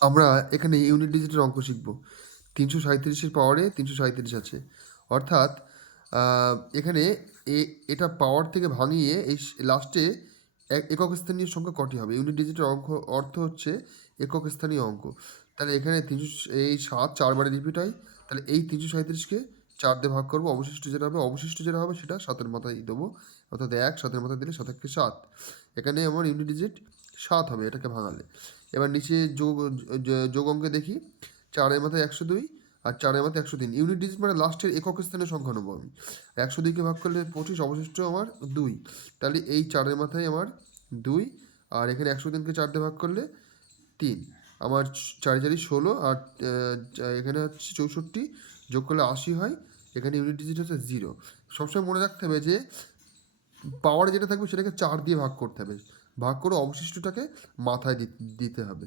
আমরা এখানে ইউনিট ডিজিটের অঙ্ক শিখব। ৩৩৭-এর পাওয়ারে ৩৩৭ আছে। অর্থাৎ আ এখানে এ এটা পাওয়ার থেকে ভাঙিয়ে এই লাস্টে একক স্থানীয় সংখ্যা কটি হবে? ইউনিট ডিজিটের অর্থ হচ্ছে একক স্থানীয় অঙ্ক। তাহলে এখানে এই ৭ ৪ বারে রিপিট হয়। তাহলে এই ৩৩৭ কে ৪ দিয়ে ভাগ করব। অবশিষ্ট যেটা হবে সেটা ৭ এর মাথায় দেবো। অর্থাৎ ১ ৭ এর মাথায় দিলে ৭ একে ৭। এখানে আমার ইউনিট ডিজিট ৭ হবে এটাকে ভাঙালে। এবার নিচে যোগ অঙ্কে দেখি ৪ এর মাথায় ১০২ আর ৪ এর মাথায় ১০৩। ইউনিট ডিজিট মানে লাস্টের একক স্থানীয় সংখ্যা নেবো আমি। ১০২ কে ভাগ করলে ২৫ অবশিষ্ট আমার ২। তাহলে এই ৪ এর মাথায় আমার ২ আর এখানে ১০৩ কে ৪ দিয়ে ভাগ করলে ৩। আমার ৪ ৪ই ১৬ আর এখানে হচ্ছে ৬৪ যোগ করলে ৮০ হয়। এখানে ইউনিট ডিজিট হচ্ছে 0। সবসময় মনে রাখতে হবে যে পাওয়ারে যেটা থাকবে সেটাকে ৪ দিয়ে ভাগ করতে হবে। ভাগ করে অবশিষ্টটাকে মাথায় দিতে হবে।